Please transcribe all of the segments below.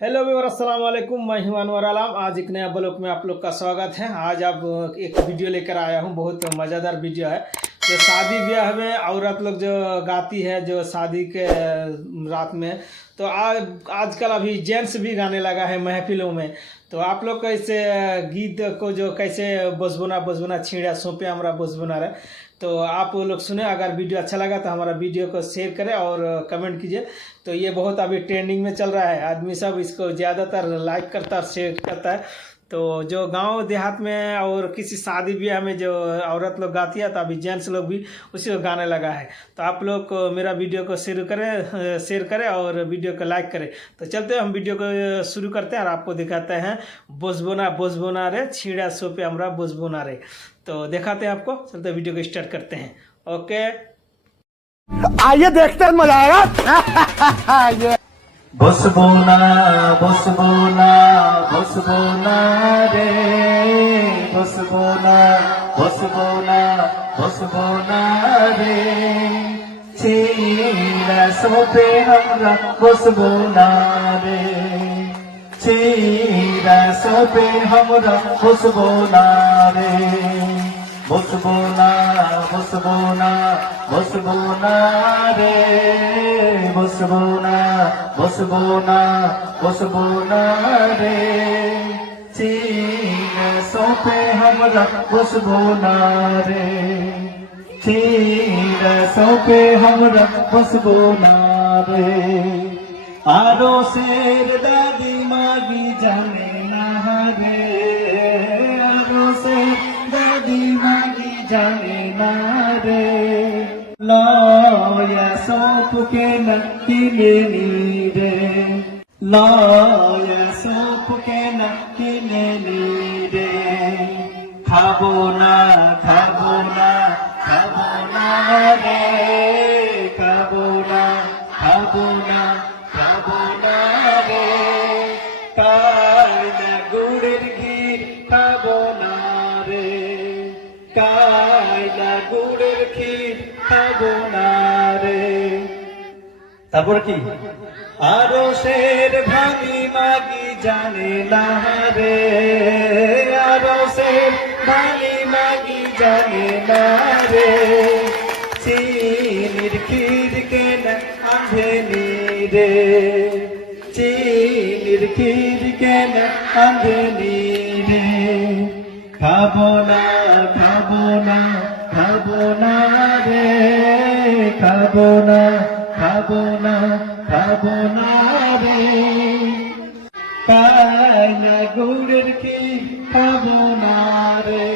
Hello viewer, अस्सलाम वालेकुम। मैं हूं अनवर आलम। आज एक नया ब्लॉग में आप लोग का स्वागत है। आज आप एक वीडियो लेकर आया हूं, बहुत मज़ेदार वीडियो है। जो शादी ब्याह में औरत लोग जो गाती है, जो शादी के रात में, तो आजकल अभी जेंट्स भी गाने लगा है महफिलों में। तो आप लोग को इस गीत को जो कैसे बजबुना बजबुना छीड़ा सौंपे हमारा बजबुना रहे, तो आप लोग सुने। अगर वीडियो अच्छा लगा तो हमारा वीडियो को शेयर करें और कमेंट कीजिए। तो ये बहुत अभी ट्रेंडिंग में चल रहा है, आदमी सब इसको ज़्यादातर लाइक करता है, शेयर करता है। तो जो गांव देहात में और किसी शादी ब्याह में जो औरत लोग गाती है, तो अभी जेंट्स लोग भी उसी को गाने लगा है। तो आप लोग को मेरा वीडियो को शेयर करें और वीडियो को लाइक करें। तो चलते हैं, हम वीडियो को शुरू करते हैं और आपको दिखाते हैं बोझबोना बोझबोना रे छीड़ा सोपे हमरा बोझबोना रे। तो दिखाते हैं आपको, चलते वीडियो को स्टार्ट करते हैं। ओके, आइए देखते हैं, मजा आएगा। बसबोना बसबोना बसबोना रे बसबोना बसबोना बसबोना रे छीड़ा सोपे हमरा बसबोना रे छीड़ा सोपे हमरा बसबोना रे बसबोना बसबोना बसबोना रे बसबोना बसबोना बसबोना रे छीड़ा सोपे हमरा बसबोना रे छीड़ा सोपे हमरा बसबोना रे आरो शेर दादी मागी जाने ना रे आरो शेर दादी मागी जाने ना रे लया सौंप के नक्की रे लया सौंप के नक्की रे खाबो ना खाबो ना खाबो ना रे खाबो ना खाबो ना खाबो ना रे कायना गुड़ेर खीर खाबो ना रे कायना गुड़ेर खीर খাবো না রে। তারপর কি আরো শের ভাঙি মাগি জানে না রে আরো শের ভাঙি মাগি জানে না রে চিনির ক্ষীর কেন আন্ধেনি রে চিনির ক্ষীর কেন আন্ধেনি রে খাবো না খাবো না খাবো না রে খাবো না খাবো না খাবো না রে কায়না গুড়ের কি খাবো না রে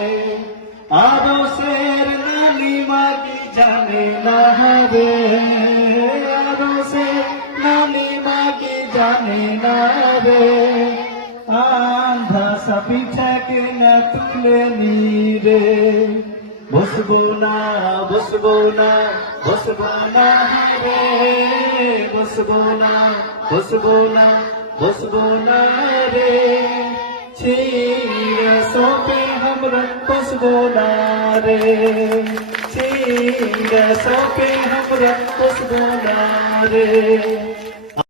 আরো শের নানি মাগি জানে না রে আরো শের নানি মাগি জানে না রে আন্ধা সা পিঠা के न तुले नीरे बसबोना बसबोना बसबोना रे बसबोना बसबोना बसबोना रे छीड़ा सौंपे हमरा बसबोना रे छीड़ा सौंपे हमरा बसबोना रे